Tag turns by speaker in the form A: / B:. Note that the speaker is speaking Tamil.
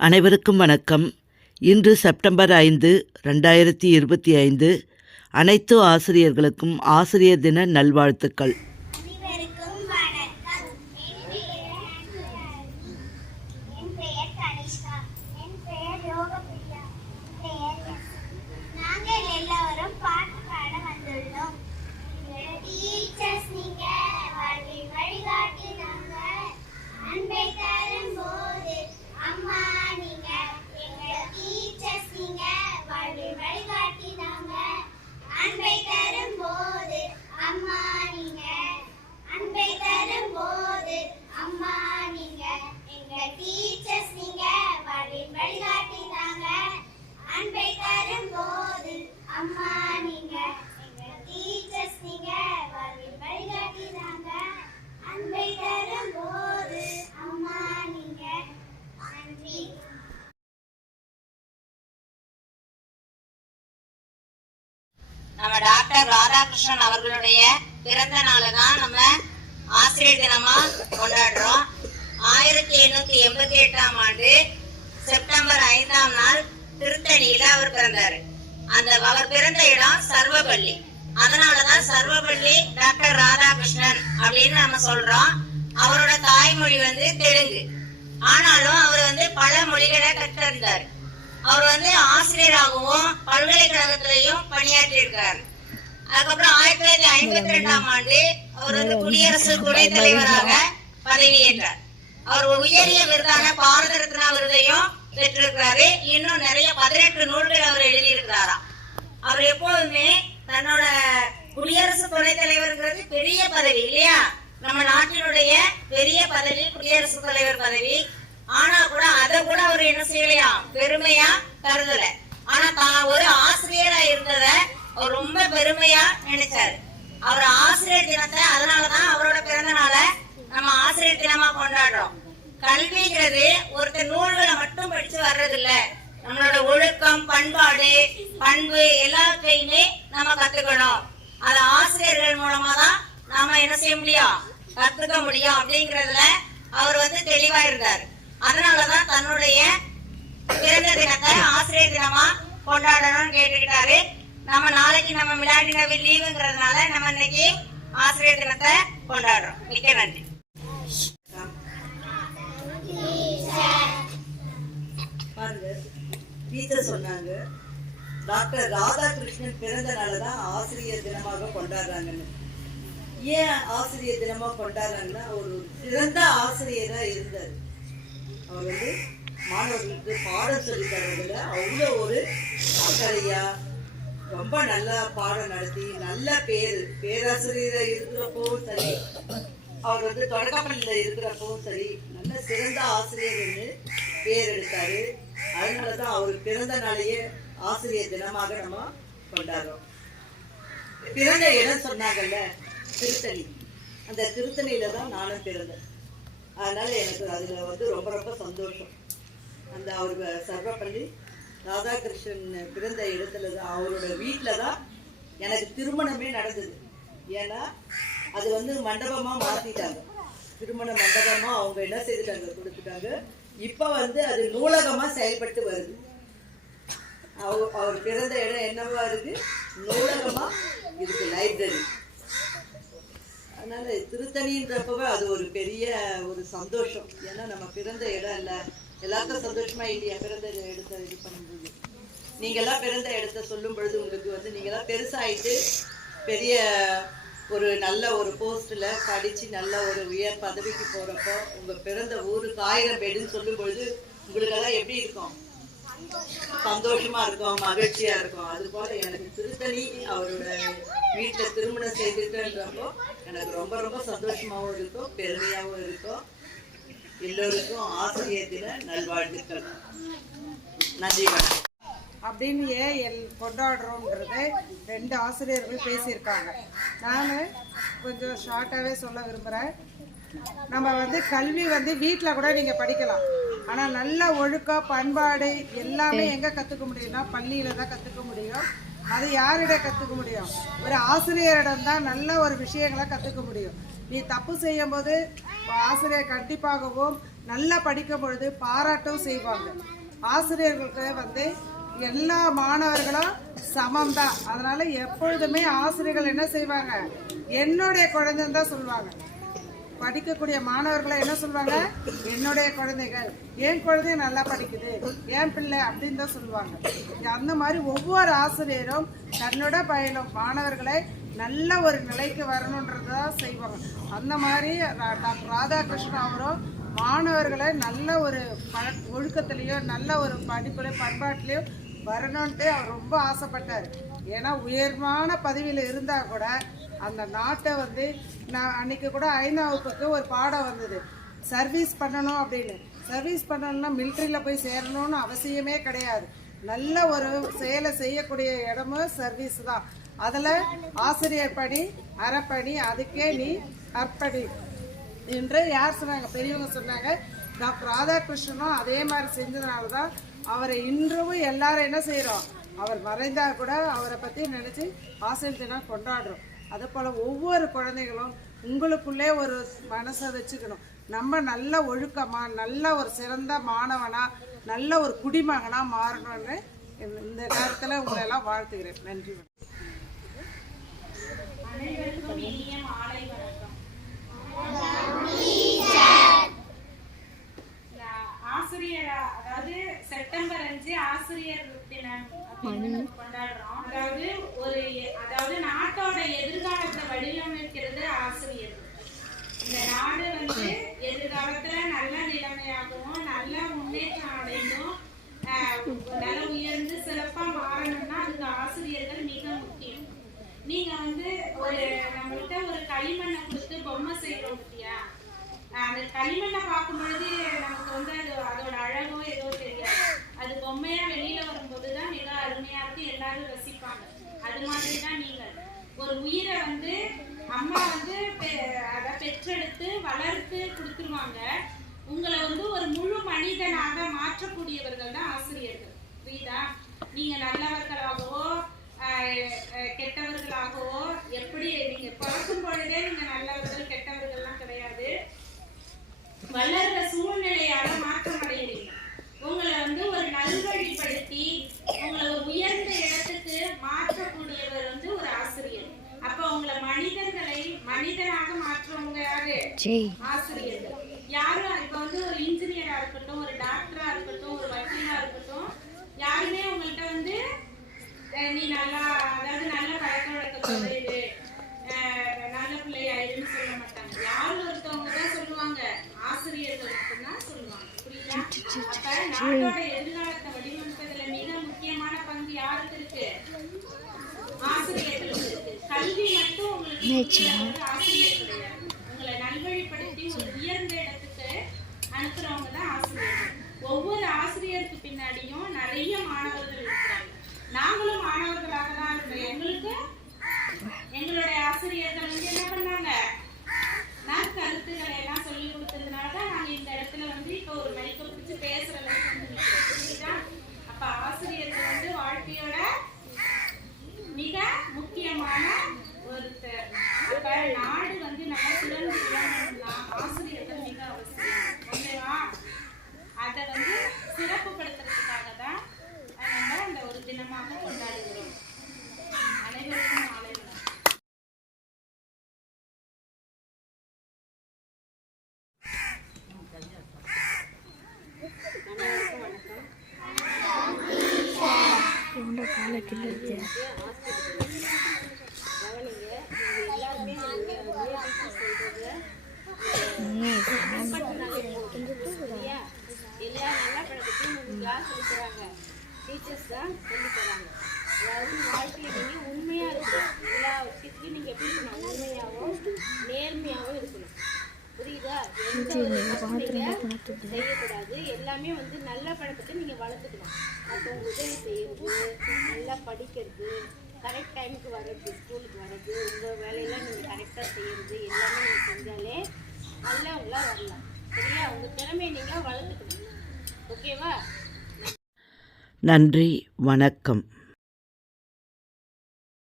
A: அனைவருக்கும் வணக்கம். இன்று செப்டம்பர் ஐந்து ரெண்டாயிரத்தி இருபத்தி ஐந்து. அனைத்து ஆசிரியர்களுக்கும் ஆசிரியர் தின நல்வாழ்த்துக்கள்
B: அனைவருக்கும் வணக்கம் என் பெயர் என் பெயர் கனிஷ்கா என் பெயர் யோகப்பிரியா என் பெயர் எஸ். நாங்கள் எல்லோரும் பாட்டு பாட வந்துள்ளோம் டீச்சர்ஸ் நீங்க வாழ்வில் வழிகாட்டினாங்க அன்பை தரும் போது அம்மா நீங்க எங்க டீச்சர்ஸ் நீங்க வாழ்வில் வழிகாட்டினாங்க அன்பை தரும் போது அம்மா நீங்க அன்பை தரும் போது அம்மா நீங்க எங்க டீச்சர்ஸ் நீங்க வாழ்வில் வழிகாட்டினாங்க அன்பை தரும் போது அம்மா நீங்க எங்க டீச்சர்ஸ் நீங்க வாழ்வில் வழிகாட்டினாங்க அன்பை தரும் போது அம்மா நீங்க நன்றி
C: நம்ம டாக்டர் ராதாகிருஷ்ணன் அவர்களுடைய பிறந்த நாளை தான் நம்ம ஆசிரியர் தினமா கொண்டாடுறோம். ஆயிரத்தி எண்ணூத்தி எண்பத்தி எட்டாம் ஆண்டு செப்டம்பர் ஐந்தாம் நாள் திருத்தணியில அவர் பிறந்தாரு. அந்த அவர் பிறந்த இடம் சர்வபள்ளி. அதனாலதான் சர்வபள்ளி டாக்டர் ராதாகிருஷ்ணன் அப்படின்னு நம்ம சொல்றோம். அவரோட தாய்மொழி வந்து தெலுங்கு. ஆனாலும் அவர் வந்து பல மொழிகளை கற்றிருந்தார். அவர் வந்து ஆசிரியராகவும் பல்கலைக்கழகத்திலையும் பணியாற்றியிருக்கார் அதுக்கப்புறம் ஆயிரத்தி தொள்ளாயிரத்தி ஐம்பத்தி ரெண்டாம் ஆண்டு அவர் வந்து குடியரசு துணைத் தலைவராக பதவியேற்றார் அவர் உயரிய விருதான பாரத ரத்னா விருதையும் பெற்றிருக்கிறாரு. இன்னும் நிறைய பதினெட்டு நூல்கள் அவர் எழுதியிருக்கிறாராம். அவர் எப்போதுமே தன்னோட குடியரசு துணைத் தலைவர்ங்கிறது பெரிய பதவி இல்லையா? நம்ம நாட்டினுடைய பெரிய பதவி குடியரசு தலைவர் பதவி. ஆனா கூட அதை கூட அவர் என்ன செய்யலையா? பெருமையா கருதல. ஆனா தான் ஒரு ஆசிரியரா இருந்தத அவர் ரொம்ப பெருமையா நினைச்சாரு. அவர் ஆசிரியர் தினத்தை அதனாலதான் அவரோட பிறந்த நாளை நம்ம ஆசிரியர் தினமா கொண்டாடுறோம். கல்விங்கிறது ஒருத்தர் நூல்களை மட்டும் படிச்சு வர்றது இல்ல நம்மளோட ஒழுக்கம் பண்பாடு பண்பு எல்லாத்தையுமே நம்ம கத்துக்கணும். அது ஆசிரியர்கள் மூலமா தான் நாம என்ன செய்ய முடியும்? கத்துக்க முடியும் அப்படிங்கறதுல அவர் வந்து தெளிவா இருந்தார். அதனாலதான் தன்னுடைய பிறந்த தினத்தை ஆசிரியர் தினமா கொண்டாடணும்னு கேட்டுக்கிட்டாரு. நம்ம நாளைக்கு நம்ம மிலாடி நவி லீவுங்கிறதுனால நம்ம இன்னைக்கு ஆசிரியர் தினத்தை கொண்டாடுறோம். மிக்க நன்றி.
D: டீச்சர் சொன்னாங்க டாக்டர் ராதாகிருஷ்ணன் பிறந்த நாள் தான் ஆசிரியர் தினமாக கொண்டாடுறாங்கன்னு. ஏன் ஆசிரியர் தினமா கொண்டாடுறாங்கன்னா ஒரு சிறந்த ஆசிரியரா இருந்தார். அவர் வந்து மாணவர்களுக்கு பாடம் சொல்லி தர்றதுல அவ்வளோ ஒரு அக்கறையா ரொம்ப நல்லா பாடம் நடத்தி நல்ல பேர் பேராசிரியரா இருக்கிறப்பவும் சரி அவர் வந்து தொடக்கப்பள்ளியில் இருக்கிறப்பவும் சரி நல்ல சிறந்த ஆசிரியர்னு பேர் எடுத்தாரு. அதனால தான் அவர் பிறந்த நாளையே ஆசிரியர் தினமாக நம்ம கொண்டாடுறோம். பிறந்த இடம் சொன்னாங்கல்ல திருத்தணி. அந்த திருத்தணியில தான் நானும் பிறந்தேன். அதனால எனக்கு அதில் வந்து ரொம்ப ரொம்ப சந்தோஷம். அந்த அவர் சர்வப்பள்ளி ராதாகிருஷ்ணன் பிறந்த இடத்துல தான் அவரோட வீட்டில் தான் எனக்கு திருமணமே நடந்தது. ஏன்னா அது வந்து மண்டபமாக மாற்றிட்டாங்க திருமண மண்டபமாக அவங்க என்ன செய்துட்டாங்க கொடுத்துட்டாங்க. இப்போ வந்து அது நூலகமாக செயல்பட்டு வருது. அவர் அவர் பிறந்த இடம் என்னவா இருக்கு? நூலகமாக இருக்கு லைப்ரரி. அதனால திருத்தணின்றப்பவே அது ஒரு பெரிய ஒரு சந்தோஷம். ஏன்னா நம்ம பிறந்த இடம் இல்ல. எல்லாருக்கும் சந்தோஷமா இல்லையா? பிறந்த இடத்த இது பண்ணும்போது நீங்க எல்லாம் பிறந்த இடத்த சொல்லும் பொழுது உங்களுக்கு வந்து நீங்க எல்லாம் பெருசாயிட்டு பெரிய ஒரு நல்ல ஒரு போஸ்ட்ல படிச்சு நல்ல ஒரு உயர் பதவிக்கு போறப்போ உங்க பிறந்த ஊருக்கு ஆயிரம் பேடுன்னு சொல்லும் பொழுது உங்களுக்கெல்லாம் எப்படி இருக்கும்? சந்தோஷமா இருக்கும் மகிழ்ச்சியா இருக்கும். அது போல எனக்கு திருத்தணி அவரோட வீட்டுல திருமணம் செய்துட்டன்றப்போ எனக்கு ரொம்ப ரொம்ப சந்தோஷமாவும் இருக்கும் பெருமையாவும் இருக்கும். எல்லோருக்கும் ஆசிரியர் தின நல்வாழ்த்துக்கள். நன்றி வணக்கம்.
E: அப்படின்னு ஏன் எல் கொண்டாடுறோன்றது ரெண்டு ஆசிரியர்கள் பேசியிருக்காங்க. நான் கொஞ்சம் ஷார்ட்டாகவே சொல்ல விரும்புகிறேன் நம்ம வந்து கல்வி வந்து வீட்டில் கூட நீங்கள் படிக்கலாம். ஆனால் நல்ல ஒழுக்கம் பண்பாடு எல்லாமே எங்கே கற்றுக்க முடியும்னா பள்ளியில் தான் கற்றுக்க முடியும். அது யாரிடம் கற்றுக்க முடியும்? ஒரு ஆசிரியரிடம் தான் நல்ல ஒரு விஷயங்களை கற்றுக்க முடியும். நீ தப்பு செய்யும்போது ஆசிரியர் கண்டிப்பாகவும் நல்லா படிக்கும் பொழுது பாராட்டும் செய்வாங்க. ஆசிரியர்களுக்கு வந்து எல்லா மாணவர்களும் சமம் தான் அதனால எப்பொழுதுமே ஆசிரியர்கள் என்ன செய்வாங்க? என்னுடைய குழந்தைன்னு தான் சொல்லுவாங்க. படிக்கக்கூடிய மாணவர்களை என்ன சொல்லுவாங்க? என்னுடைய குழந்தைகள். என் குழந்தை நல்லா படிக்குது. என் பிள்ளை அப்படின்னு தான் சொல்லுவாங்க. அந்த மாதிரி ஒவ்வொரு ஆசிரியரும் தன்னோட பயிலும் மாணவர்களை நல்ல ஒரு நிலைக்கு வரணுன்றதா செய்வாங்க. அந்த மாதிரி ரா- டாக்டர் ராதாகிருஷ்ணன் அவரும் மாணவர்களை நல்ல ஒரு பழ ஒழுக்கத்திலையும் நல்ல ஒரு படிப்புலையும் பண்பாட்டிலையும் வரணுன்ட்டு அவர் ரொம்ப ஆசைப்பட்டார். ஏன்னா உயர்வான பதவியில் இருந்தால் கூட அந்த நாட்டை வந்து நான் அன்னைக்கு கூட ஐநாவுக்கு வகுப்புக்கு ஒரு பாடம் வந்தது. சர்வீஸ் பண்ணணும் அப்படின்னு. சர்வீஸ் பண்ணணும்னா மிலிட்ரியில் போய் சேரணும்னு அவசியமே கிடையாது. நல்ல ஒரு செயலை செய்யக்கூடிய இடமும் சர்வீஸ் தான். அதில் ஆசிரியர் பணி அறப்பணி அதுக்கே நீ அர்ப்பணி என்று யார் சொன்னாங்க? பெரியவங்க சொன்னாங்க டாக்டர் ராதாகிருஷ்ணனும் அதே மாதிரி செஞ்சதுனால தான் அவரை இன்றும் எல்லாரும் என்ன செய்கிறோம் அவர் மறைந்தால் கூட அவரை பற்றி நினச்சி ஆசிரியர் தினம் கொண்டாடுறோம். அதே போல் ஒவ்வொரு குழந்தைகளும் உங்களுக்குள்ளே ஒரு மனசை வச்சுக்கணும். நம்ம நல்ல ஒழுக்கமா நல்ல ஒரு சிறந்த மாணவனா நல்ல ஒரு குடிமகனா மாறணும்னு இந்த- நேரத்தில் உங்களை எல்லாம் வாழ்த்துகிறேன். நன்றி.
F: அனைவருக்கும் இனிய மாலை வணக்கம். நான் ஆசிரியரா அதாவது செப்டம்பர் அஞ்சு ஆசிரியர் தினம் கொண்டாடுறோம். அதாவது ஒரு அதாவது நாட்டோட எதிர்காலத்தை வடிவமைக்கிறது ஆசிரியர். இந்த நாடு வந்து எதிர்காலத்துல நல்ல நிலைமையாகவும் நல்ல முன்னேற்றம் அடைந்தும் நல்ல உயர்ந்து சிறப்பா மாறணும்னா அதுக்கு ஆசிரியர்கள் மிக முக்கியம். நீங்க வந்து ஒரு நம்மகிட்ட ஒரு களிமண்ணை கொடுத்து பொம்மை செய்யறோம் இல்லையா? அந்த களிமண்ணை பார்க்கும் பொழுது நமக்கு வந்து அது அதோட அழகோ ஏதோ தெரியாது. அது பொம்மையா வெளியில போதுதான் நிலா அருமையா இருக்கு எல்லாரும் ரசிப்பாங்க. அது மாதிரி தான் நீங்கள். ஒரு உயிரை வந்து அம்மா வந்து அதை பெற்றெடுத்து வளர்த்து கொடுத்துருவாங்க. உங்களை வந்து ஒரு முழு மனிதனாக மாற்றக்கூடியவர்கள் தான் ஆசிரியர்கள். புரியுதா? நீங்க நல்லவர்களாகவோ ஆஹ் கெட்டவர்களாகவோ எப்படி நீங்க பிறக்கும் பொழுதே நீங்க நல்லவர்கள் கெட்டவர்கள்லாம் கிடையாது வளர்ற சூழ்நிலையால மாற்றம் அடைகிறீங்க உங்களை வந்து ஒரு நல்வழிப்படுத்தி உங்களை ஒரு உயர்ந்த இடத்துக்கு மாற்றக்கூடியவர் வந்து ஒரு ஆசிரியர் அப்ப உங்களை மனிதர்களை மனிதனாக மாற்றுறவங்க யாரு ஆசிரியர்கள் யாரும் இப்ப வந்து ஒரு இன்ஜினியரா இருக்கட்டும் ஒரு டாக்டரா இருக்கட்டும் ஒரு வக்கீலா இருக்கட்டும் யாருமே உங்கள்கிட்ட வந்து அஹ் நீ நல்லா அதாவது நல்ல பழக்க வழக்கத்தோட அஹ் நல்ல பிள்ளையாயிருன்னு சொல்ல மாட்டாங்க. யாரும் ஒருத்தவங்க தான் சொல்லுவாங்க. ஆசிரியர்கள் மட்டும்தான் சொல்லுவாங்க. புரியுதா? அப்ப நாட்டோட எதிர்காலத்தை வடிவமைப்பதுல மிக முக்கியமான பங்கு யாருக்கு இருக்கு ஆசிரியர்களுக்கு இருக்கு கல்வி மட்டும் உங்களுக்கு ஆசிரியர் கிடையாது உங்களை நல்வழிப்படுத்தி ஒரு உயர்ந்த இடத்துக்கு அனுப்புறவங்க தான் ஆசிரியர்கள். ஒவ்வொரு ஆசிரியருக்கு பின்னாடியும் நிறைய மாணவர்கள் இருக்கிறாங்க நாங்களும் மாணவர்களாக தான் இருந்தோம் எங்களுக்கு எங்களுடைய ஆசிரியர்கள் வந்து என்ன பண்ணாங்க நான் கருத்துக்களை எல்லாம் சொல்லி கொடுத்ததுனால தான் நாங்க இந்த இடத்துல வந்து இப்போ ஒரு மைக்கை பிடிச்சு பேசுற அளவுக்கு வந்து நிக்கிறோம். புரியுதா அப்ப ஆசிரியர்கள் வந்து வாழ்க்கையோட மிக முக்கியமான ஒருத்தர் அப்ப நாடு வந்து நல்லா சிறந்து விளங்கணும்னா ஆசிரியர்கள் மிக அவசியம் ஓகேவா அதை வந்து சிறப்புப்படுத்துறதுக்காக தான் நம்ம அந்த ஒரு தினமாக கொண்டாடுகிறோம் அனைவருக்கும் மாலை வணக்கம்
G: எல்லா நல்ல பழக்கத்தையும் உங்களுக்கு கிளாஸ் எடுக்கிறாங்க டீச்சர்ஸ் தான் சொல்லி தராங்க அதாவது வாழ்க்கையில் நீங்கள் உண்மையாக இருக்கணும் எல்லா விஷயத்துலையும் நீங்கள் எப்படி இருக்கணும் உண்மையாகவும் நேர்மையாகவும் இருக்கணும் செய்யக்கூடாது. எல்லாமே வந்து நல்ல பழக்கத்தை நீங்கள் வளர்த்துக்கணும் மற்றவங்க உதவி செய்யறது நல்லா படிக்கிறது கரெக்ட் டைமுக்கு வர்றது ஸ்கூலுக்கு வர்றது உங்கள் வேலையெல்லாம் நீங்கள் கரெக்டாக செய்யறது எல்லாமே நீங்கள் செஞ்சாலே நல்லவங்களா வரலாம். சரியா? உங்கள் திறமையை நீங்கள் வளர்த்துக்கணும். ஓகேவா?
A: நன்றி வணக்கம்.